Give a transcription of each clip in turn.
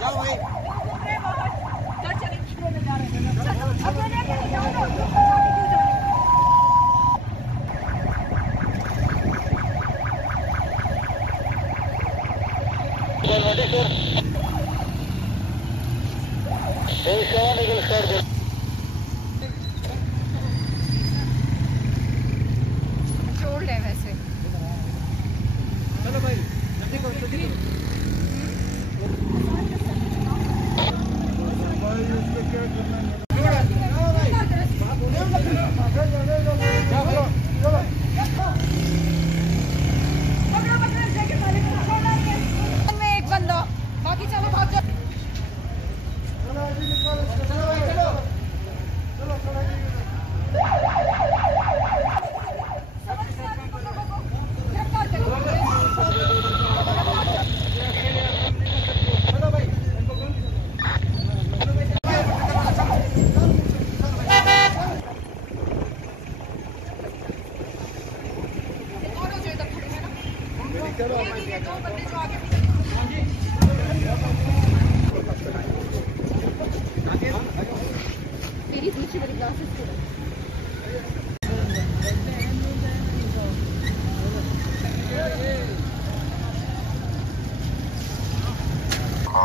जाओ भाई। जोड़ ले वैसे। चलो भाई जल्दी करो जल्दी करो। एक बंदा बाकी चलो भाग जाओ। मेरी दूसरी बड़ी क्लासेस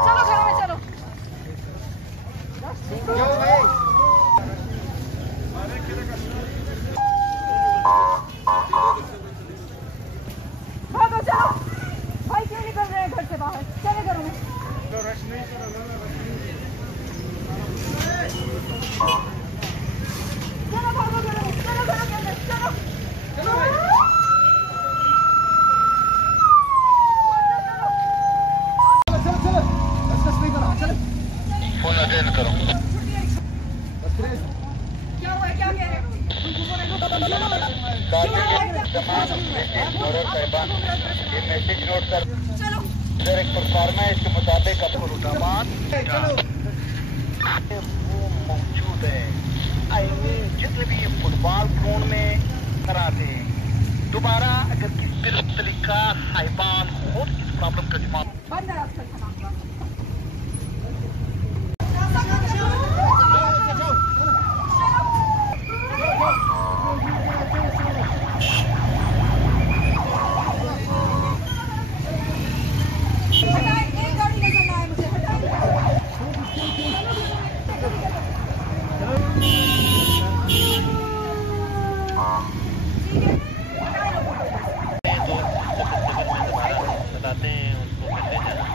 चलो घर में चलो। भागो चलो भाई, क्यों निकल रहे हैं घर से बाहर? चले घरों में। तो रश नहीं करो। चलो भागो घरों में, चलो घरों के अंदर चलो। चलो भाई। चलो बस नहीं करो। चलो फोन अटेंड करो। क्या हुआ, क्या कह रहे हो? ये मैसेज नोट कर। चलो सर एक परफॉर्मेंस के मुताबिक आपको रुकावट चलो वो मौजूद है। आई मीन जितने भी ये फुटबॉल ग्राउंड में कराते हैं, दोबारा अगर किसी तरीका साहिबान हो इस प्रॉब्लम का जवाब बंद है अक्सर खाना। बताते हैं उसको कैसे जाना।